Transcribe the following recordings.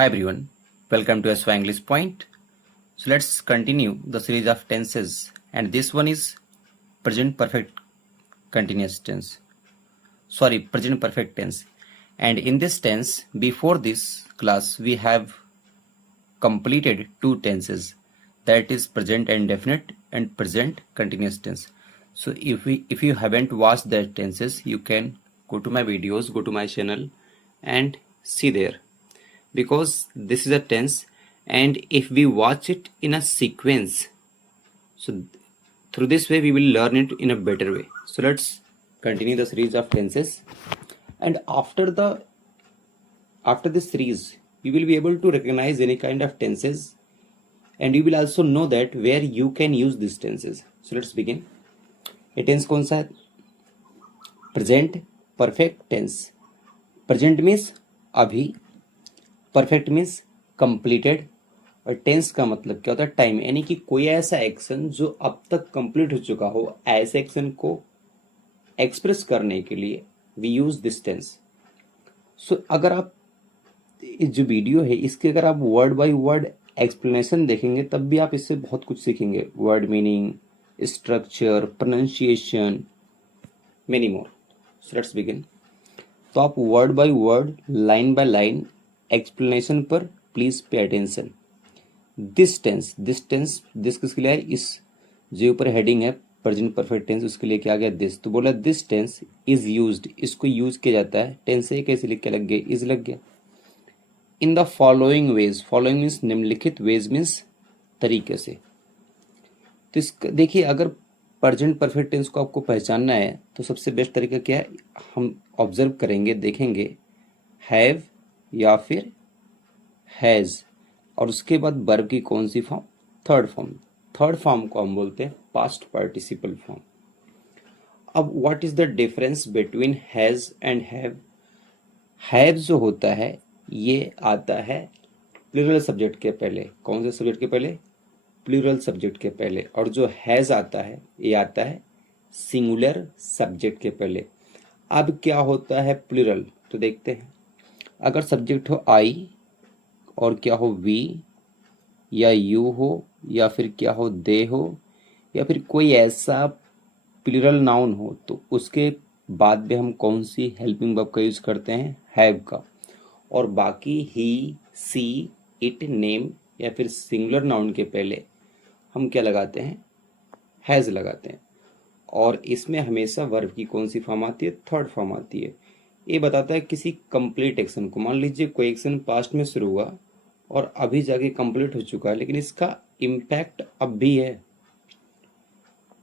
Hi everyone, welcome to SY English Point. So let's continue the series of tenses, and this one is present perfect continuous tense. Present perfect tense. And in this tense, before this class, we have completed two tenses, that is present indefinite and present continuous tense. So if you haven't watched the tenses, you can go to my videos, go to my channel and see there, because this is a tense, and if we watch it in a sequence, so through this way we will learn it in a better way. So let's continue the series of tenses, and after this series you will be able to recognize any kind of tenses, and you will also know that where you can use these tenses. So let's begin. ये tense कौन सा है? Present perfect tense. Present means अभी, perfect means completed, और tense का मतलब क्या होता है? टाइम, यानी कि कोई ऐसा एक्शन जो अब तक कंप्लीट हो चुका हो, ऐसे एक्शन को एक्सप्रेस करने के लिए वी यूज दिस टेंस. सो अगर आप जो वीडियो है इसके अगर आप वर्ड बाय वर्ड एक्सप्लेनेशन देखेंगे तब भी आप इससे बहुत कुछ सीखेंगे. Word meaning, structure, pronunciation, many more. So let's begin. तो आप word by word, line by line explanation पर please pay attention. This tense this किसके लिए है? इस जो ऊपर हेडिंग है प्रेजेंट परफेक्ट टेंस, उसके लिए क्या गया? दिस. तो बोला दिस टेंस इज यूज्ड, इसको यूज किया जाता है. टेंस से कैसे लिख के लग गया? इज लग गया. In the following veg, following means निम्नलिखित, वेज मीन्स तरीके से. तो इस देखिए, अगर प्रेजेंट परफेक्ट टेंस को आपको पहचानना है तो सबसे बेस्ट तरीका क्या है? हम ऑब्जर्व करेंगे, देखेंगे हैव या फिर हैज, और उसके बाद वर्ब की कौन सी form? Third form. Third form को हम बोलते हैं पास्ट पार्टिसिपल फॉर्म. अब what is the difference between has and have? Have जो होता है ये आता है प्लूरल सब्जेक्ट के पहले. कौन से सब्जेक्ट के पहले? प्लूरल सब्जेक्ट के पहले. और जो हैज आता है ये आता है सिंगुलर सब्जेक्ट के पहले. अब क्या होता है प्लूरल? तो देखते हैं. अगर सब्जेक्ट हो आई और क्या हो? वी या यू हो, या फिर क्या हो? दे हो, या फिर कोई ऐसा प्लूरल नाउन हो, तो उसके बाद में हम कौन सी हेल्पिंग वर्ब का यूज करते हैं? हैव का. और बाकी ही, सी, इट, नेम या फिर सिंगुलर नाउन के पहले हम क्या लगाते हैं? हैज लगाते हैं. और इसमें हमेशा वर्ब की कौन सी फॉर्म आती है? थर्ड फॉर्म आती है. ये बताता है किसी कंप्लीट एक्शन को. मान लीजिए कोई एक्शन पास्ट में शुरू हुआ और अभी जाके कंप्लीट हो चुका है, लेकिन इसका इम्पैक्ट अब भी है.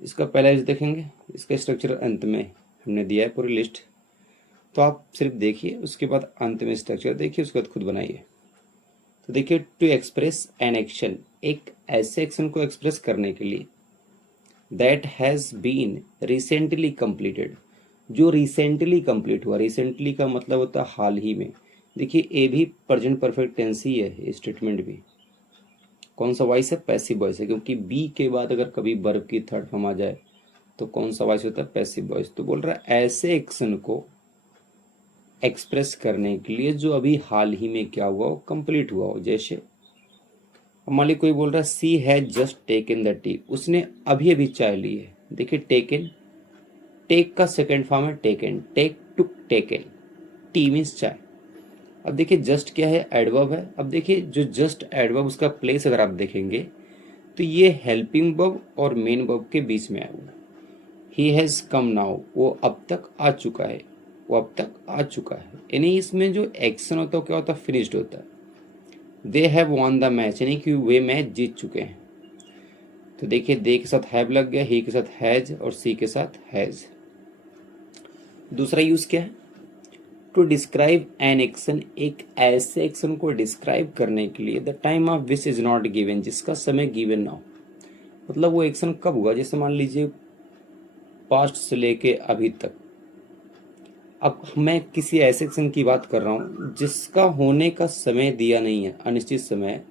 इसका पहला देखेंगे, इसका स्ट्रक्चर अंत में हमने दिया है पूरी लिस्ट, तो आप सिर्फ देखिए, उसके बाद अंत में स्ट्रक्चर देखिए, उसके बाद खुद बनाइए. तो देखिए, टू एक्सप्रेस एन एक्शन, एक ऐसे एक्शन को एक्सप्रेस करने के लिए that has been recently completed, जो रिसेंटली कंप्लीट हुआ. रिसेंटली का मतलब होता है हाल ही में. देखिए ए भी प्रेजेंट परफेक्ट टेंस ही है, स्टेटमेंट भी. कौन सा वॉइस है? पैसिव वॉइस है, क्योंकि बी के बाद अगर कभी वर्ब की थर्ड फॉर्म आ जाए तो कौन सा वॉइस होता है? Passive voice. तो बोल रहा है ऐसे एक्शन को एक्सप्रेस करने के लिए जो अभी हाल ही में क्या हुआ हो? कंप्लीट हुआ हो. जैसे मान ली कोई बोल रहा है she has just taken the tea, उसने अभी अभी चाय ली है. देखिए टेकन, टेक का सेकेंड फॉर्म है taken. Take, took, taken. Tea means चाय. अब देखिए जस्ट क्या है? एडवर्ब है. अब देखिए जो जस्ट एडवर्ब, उसका प्लेस अगर आप देखेंगे तो ये हेल्पिंग वर्ब और मेन वर्ब के बीच में आया हुआ. ही हैज कम नाउ, वो अब तक आ चुका है, वो अब तक आ चुका है. यानी इसमें जो एक्शन होता है क्या होता है? फिनिश्ड होता है. They have won the match, यानी कि वे मैच जीत चुके हैं. तो देखिए दे के साथ हैव लग गया, ही के साथ हैज और सी के साथ हैज. दूसरा यूज क्या है? टू डिस्क्राइब एन एक्शन, एक ऐसे एक्शन को डिस्क्राइब करने के लिए the time of which is not given, जिसका समय गिवन ना हो. मतलब वो एक्शन कब हुआ? जैसे मान लीजिए पास्ट से लेके अभी तक. अब मैं किसी ऐसे एक्शन की बात कर रहा हूँ जिसका होने का समय दिया नहीं है, अनिश्चित समय.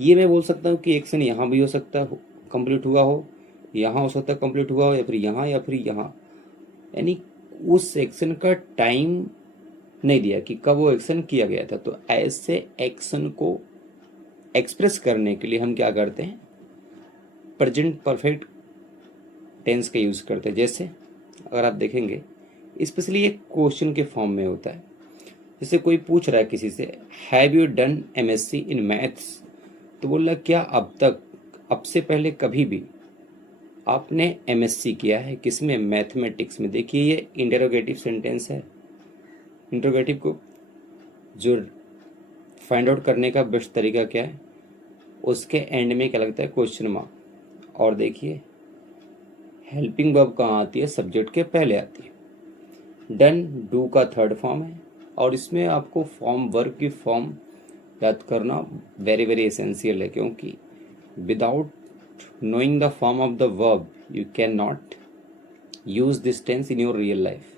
ये मैं बोल सकता हूँ कि एक्शन यहाँ भी हो सकता है कंप्लीट हुआ हो, यहाँ हो सकता है कंप्लीट हुआ हो, या फिर यहाँ या फिर यहाँ. यानी उस एक्शन का टाइम नहीं दिया कि कब वो एक्शन किया गया था। तो ऐसे एक्शन को एक्सप्रेस करने के लिए हम क्या करते हैं, प्रेजेंट परफेक्ट टेंस का यूज करते हैं। जैसे अगर आप देखेंगे, स्पेशली ये क्वेश्चन के फॉर्म में होता है। जैसे कोई पूछ रहा है किसी से, have you done MSc in maths, तो बोल रहा क्या अब से पहले कभी भी आपने एमएससी किया है किसमें, मैथमेटिक्स में। देखिए ये इंटरोगेटिव सेंटेंस है। इंटरोगेटिव को जो फाइंड आउट करने का बेस्ट तरीका क्या है, उसके एंड में क्या लगता है, क्वेश्चन मार्क। और देखिए हेल्पिंग वर्ब कहाँ आती है, सब्जेक्ट के पहले आती है। डन डू का थर्ड फॉर्म है, और इसमें आपको फॉर्म वर्ब की फॉर्म याद करना वेरी वेरी एसेंशियल है, क्योंकि without knowing the form of the verb you cannot use this tense in your real life.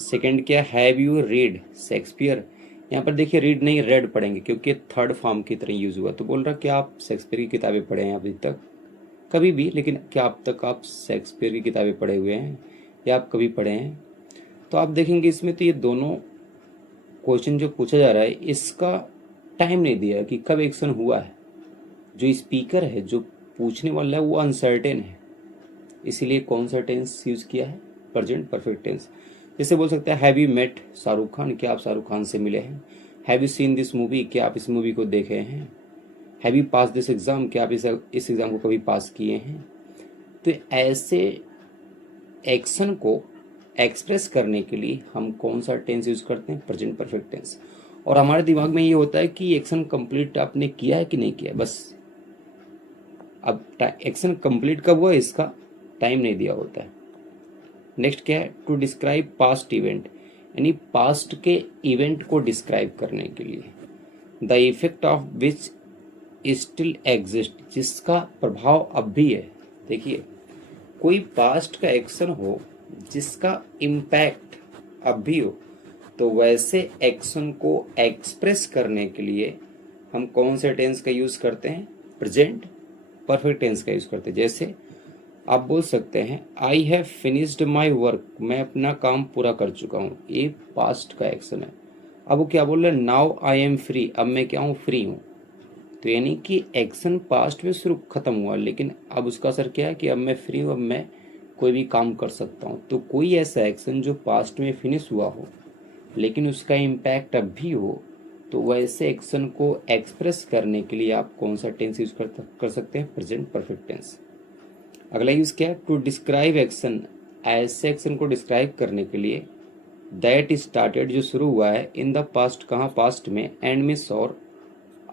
Second क्या, हैव यू रीड शेक्सपियर। यहाँ पर देखिए रीड नहीं रेड पढ़ेंगे, क्योंकि थर्ड फॉर्म की तरह यूज हुआ। तो बोल रहा क्या आप शेक्सपियर की किताबें पढ़े हैं अभी तक, कभी भी, लेकिन क्या अब तक आप शेक्सपियर की किताबें पढ़े हुए हैं या आप कभी पढ़े हैं। तो आप देखेंगे इसमें तो ये दोनों क्वेश्चन जो पूछा जा रहा है इसका टाइम नहीं दिया कि कब एक्शन हुआ है। जो स्पीकर है, जो पूछने वाला है, वो अनसर्टेन है, इसीलिए कौन सा टेंस यूज किया है, प्रेजेंट परफेक्ट टेंस। जैसे बोल सकते हैं have you met Shahrukh Khan, क्या आप शाहरुख खान से मिले हैं। Have you seen this movie, क्या आप इस मूवी को देखे हैं। Have you pass this exam, क्या आप इस एग्जाम को कभी पास किए हैं। तो ऐसे एक्शन को एक्सप्रेस करने के लिए हम कौन सा टेंस यूज करते हैं, प्रेजेंट परफेक्ट टेंस। और हमारे दिमाग में ये होता है कि एक्शन कंप्लीट आपने किया है कि नहीं किया, बस अब एक्शन कंप्लीट कब हुआ इसका टाइम नहीं दिया होता है। नेक्स्ट क्या है, टू डिस्क्राइब पास्ट इवेंट, यानी पास्ट के इवेंट को डिस्क्राइब करने के लिए। The effect of which still exist, जिसका प्रभाव अब भी है। देखिए कोई पास्ट का एक्शन हो जिसका इम्पैक्ट अब भी हो, तो वैसे एक्शन को एक्सप्रेस करने के लिए हम कौन से टेंस का यूज करते हैं, प्रेजेंट परफेक्ट टेंस का यूज करते हैं। जैसे आप बोल सकते हैं I have finished my work, मैं अपना काम पूरा कर चुका हूँ, ये पास्ट का एक्शन है। अब वो क्या बोल रहे हैं, नाउ आई एम फ्री, अब मैं क्या हूँ, फ्री हूँ। तो यानी कि एक्शन पास्ट में शुरू खत्म हुआ, लेकिन अब उसका असर क्या है कि अब मैं फ्री हूँ, अब मैं कोई भी काम कर सकता हूँ। तो कोई ऐसा एक्शन जो पास्ट में फिनिश हुआ हो लेकिन उसका इम्पैक्ट अब भी हो, तो वैसे एक्शन को एक्सप्रेस करने के लिए आप कौन सा टेंस यूज कर सकते हैं, प्रेजेंट परफेक्ट टेंस। अगला यूज क्या है, टू डिस्क्राइब एक्शन, ऐसे एक्शन को डिस्क्राइब करने के लिए दैट स्टार्टेड, जो शुरू हुआ है, इन द पास्ट, कहाँ पास्ट में, एंड में और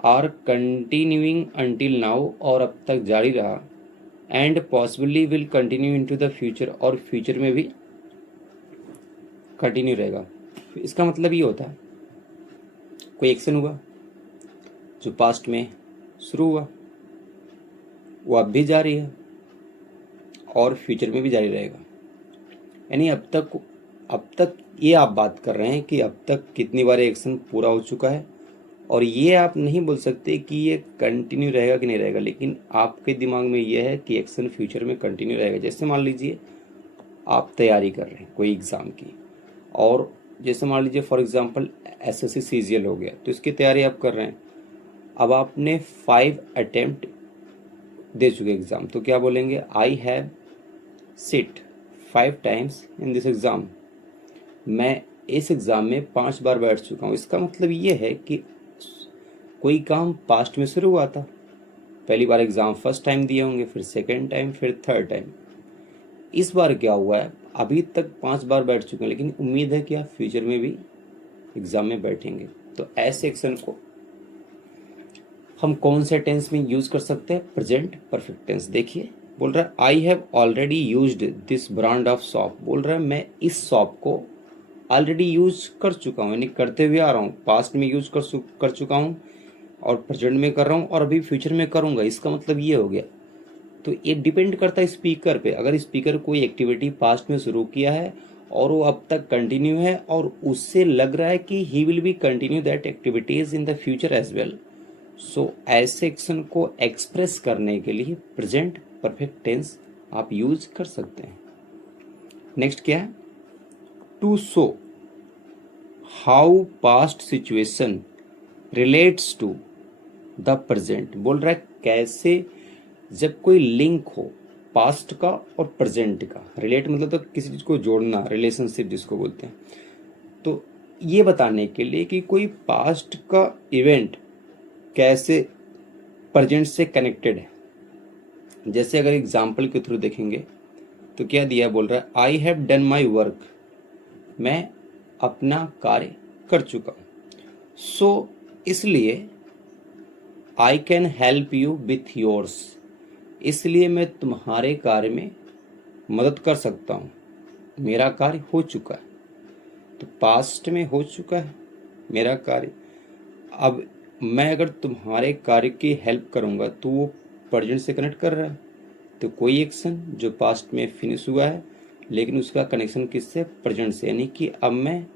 आर कंटिन्यूइंग अंटिल नाउ, और अब तक जारी रहा, and possibly will continue into the future, और फ्यूचर में भी कंटिन्यू रहेगा। इसका मतलब ये होता है कोई एक्शन हुआ जो पास्ट में शुरू हुआ, वो अब भी जारी है और फ्यूचर में भी जारी रहेगा। यानी अब तक ये आप बात कर रहे हैं कि अब तक कितनी बार एक्शन पूरा हो चुका है, और ये आप नहीं बोल सकते कि ये कंटिन्यू रहेगा कि नहीं रहेगा, लेकिन आपके दिमाग में ये है कि एक्शन फ्यूचर में कंटिन्यू रहेगा। जैसे मान लीजिए आप तैयारी कर रहे हैं कोई एग्ज़ाम की, और जैसे मान लीजिए फॉर एग्जांपल एसएससी सीजीएल हो गया, तो इसकी तैयारी आप कर रहे हैं। अब आपने 5 अटेम्प्ट दे चुके एग्ज़ाम, तो क्या बोलेंगे, I have sit 5 times in this exam, मैं इस एग्ज़ाम में 5 बार बैठ चुका हूँ। इसका मतलब ये है कि कोई काम पास्ट में शुरू हुआ था, पहली बार एग्ज़ाम फर्स्ट टाइम दिए होंगे, फिर सेकेंड टाइम, फिर थर्ड टाइम। इस बार क्या हुआ है, अभी तक 5 बार बैठ चुके हैं, लेकिन उम्मीद है कि आप फ्यूचर में भी एग्जाम में बैठेंगे। तो ऐसे एक्शन को हम कौन से टेंस में यूज कर सकते हैं, प्रेजेंट परफेक्ट टेंस। देखिए बोल रहा है I have already used this brand of shop, बोल रहा है मैं इस सॉप को ऑलरेडी यूज कर चुका हूँ, यानी करते हुए आ रहा हूँ, पास्ट में यूज कर चुका हूँ, और प्रेजेंट में कर रहा हूँ, और अभी फ्यूचर में करूँगा। इसका मतलब ये हो गया। तो ये डिपेंड करता है स्पीकर पे। अगर स्पीकर कोई एक्टिविटी पास्ट में शुरू किया है और वो अब तक कंटिन्यू है, और उससे लग रहा है कि he will be continue that activities in the future as well, so ऐसे एक्शन को एक्सप्रेस करने के लिए प्रेजेंट परफेक्ट टेंस आप यूज कर सकते हैं। नेक्स्ट क्या है, to show, how past situation relates to the present. बोल रहा है कैसे जब कोई लिंक हो पास्ट का और प्रेजेंट का, रिलेट मतलब तो किसी चीज को जोड़ना, रिलेशनशिप जिसको बोलते हैं, तो ये बताने के लिए कि कोई पास्ट का इवेंट कैसे प्रेजेंट से कनेक्टेड है। जैसे अगर एग्जाम्पल के थ्रू देखेंगे तो क्या दिया, बोल रहा है I have done my work, मैं अपना कार्य कर चुका हूं। सो इसलिए I can help you with yours, इसलिए मैं तुम्हारे कार्य में मदद कर सकता हूँ, मेरा कार्य हो चुका है। तो पास्ट में हो चुका है मेरा कार्य, अब मैं अगर तुम्हारे कार्य की हेल्प करूँगा तो वो प्रेजेंट से कनेक्ट कर रहा है। तो कोई एक्शन जो पास्ट में फिनिश हुआ है लेकिन उसका कनेक्शन किससे, प्रेजेंट से, यानी कि अब मैं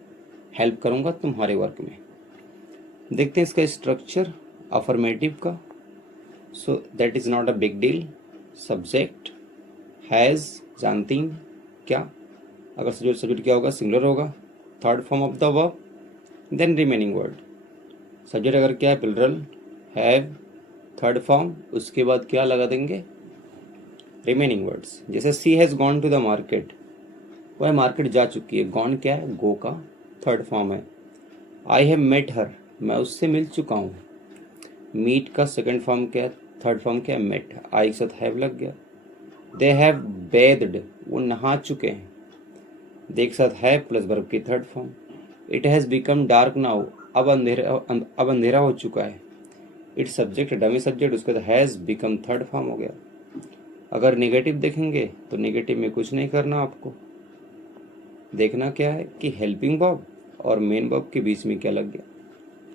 हेल्प करूँगा तुम्हारे वर्क में। देखते हैं इसका स्ट्रक्चर अफर्मेटिव का। So that is not a big deal. Subject has, जानती हैं क्या, अगर सब्जेक्ट क्या होगा, सिंगुलर होगा, third form of the verb, then remaining word. Subject अगर क्या है, प्लुरल, हैव थर्ड फॉर्म, उसके बाद क्या लगा देंगे, रिमेनिंग वर्ड्स। जैसे she has gone to the market, वह मार्केट जा चुकी है, गॉन क्या है, गो का थर्ड फॉर्म है। आई हैव मेट हर, मैं उससे मिल चुका हूँ, मीट का सेकंड फॉर्म क्या है, थर्ड फॉर्म क्या है, मेट, आई के साथ हैव लग गया। दे हैव बेद्ड, वो नहा चुके हैं, दे के साथ है प्लस वर्ब की third form. It has become dark now, अब अंधेरा हो चुका है, इट सब्जेक्ट डमी सब्जेक्ट, उसके बाद हैज बिकम थर्ड फॉर्म हो गया। अगर नेगेटिव देखेंगे तो नेगेटिव में कुछ नहीं करना, आपको देखना क्या है कि हेल्पिंग वर्ब और मेन वर्ब के बीच में क्या लग गया,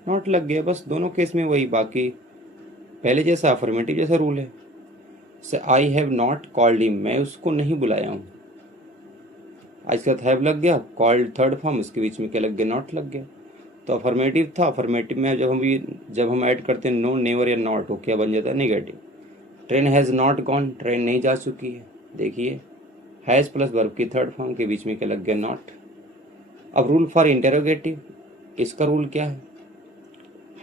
नॉट लग गया। बस दोनों केस में वही, बाकी पहले जैसा अफर्मेटिव जैसा रूल है। से I have not called him, मैं उसको नहीं बुलाया हूँ, आज के साथ हैव लग गया, कॉल्ड थर्ड फॉर्म, उसके बीच में क्या लग गया, नॉट लग गया। तो अफर्मेटिव था, अफर्मेटिव में जब हम ऐड करते हैं नो, नेवर या नॉट, हो क्या बन जाता है, negative. Train has not gone, train नहीं जा चुकी है, देखिए हैज़ प्लस वर्ब की थर्ड फॉर्म के बीच में क्या लग गया, नॉट। अब रूल फॉर इंटेरोगेटिव, इसका रूल क्या है,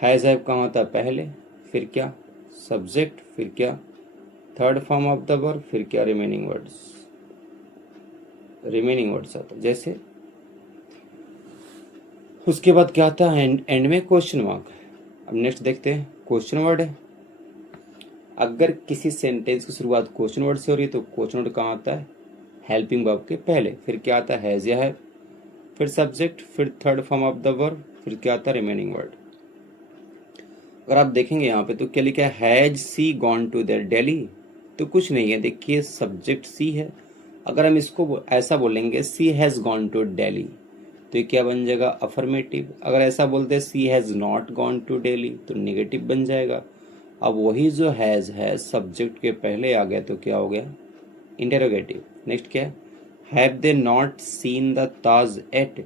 हैज़ हैव कहाँ होता है पहले, फिर क्या सब्जेक्ट, फिर क्या third form of the verb, फिर क्या रिमेनिंग वर्ड्स आता है। जैसे उसके बाद क्या आता है, एंड में क्वेश्चन मार्क। अब नेक्स्ट देखते हैं, क्वेश्चन वर्ड है। अगर किसी सेंटेंस की शुरुआत क्वेश्चन वर्ड से हो रही है तो क्वेश्चन वर्ड कहाँ आता है, हेल्पिंग वर्ब के पहले, फिर क्या आता है, हैज या हैव, फिर सब्जेक्ट, फिर third form of the verb, फिर क्या आता है, रिमेनिंग वर्ड। अगर आप देखेंगे यहाँ पे तो क्या लिखा है, has she gone to there Delhi, तो कुछ नहीं है, देखिए सब्जेक्ट सी है। अगर हम इसको ऐसा बोलेंगे she has gone to Delhi, तो ये क्या बन जाएगा, अफर्मेटिव। अगर ऐसा बोलते she has not gone to Delhi तो नेगेटिव बन जाएगा। अब वही जो हैज है सब्जेक्ट के पहले आ गया तो क्या हो गया, इंटेरोगेटिव। नेक्स्ट क्या है, have they not seen the Taj at,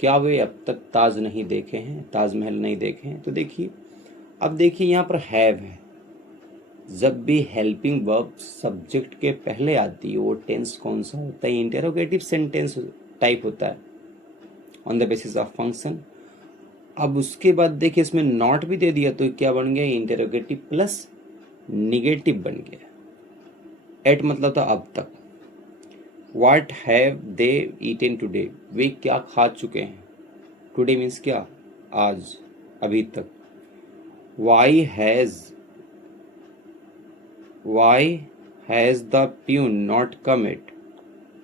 क्या वे अब तक ताज नहीं देखे हैं, ताजमहल नहीं देखे हैं। तो देखिए, अब देखिए यहाँ पर हैव है, जब भी हेल्पिंग वर्ब सब्जेक्ट के पहले आती है वो टेंस कौन सा होता है, इंटेरोगेटिव सेंटेंस टाइप होता है on the basis of function. अब उसके बाद देखिए इसमें नॉट भी दे दिया तो क्या बन गया, इंटेरोगेटिव प्लस निगेटिव बन गया। एट मतलब था अब तक। What have they eaten today, वे क्या खा चुके हैं, टुडे मीन्स क्या, आज, अभी तक। Why has the peon not come it,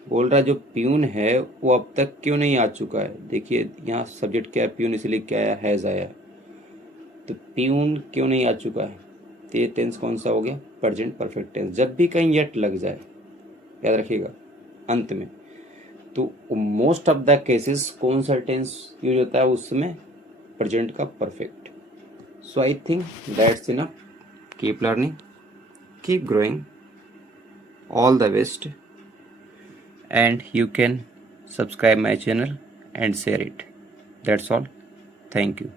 बोल रहा है जो प्यून है वो अब तक क्यों नहीं आ चुका है। देखिए यहाँ सब्जेक्ट क्या है, प्यून, इसलिए क्या आया, हैज आया, तो प्यून क्यों नहीं आ चुका है, तो ये टेंस कौन सा हो गया, प्रेजेंट परफेक्ट टेंस। जब भी कहीं यट लग जाए याद रखिएगा अंत में, तो मोस्ट ऑफ द केसेस कौन सा टेंस यूज होता है उसमें, प्रेजेंट का perfect. So I think that's enough. Keep learning, keep growing, all the best, and you can subscribe my channel and share it. That's all. Thank you.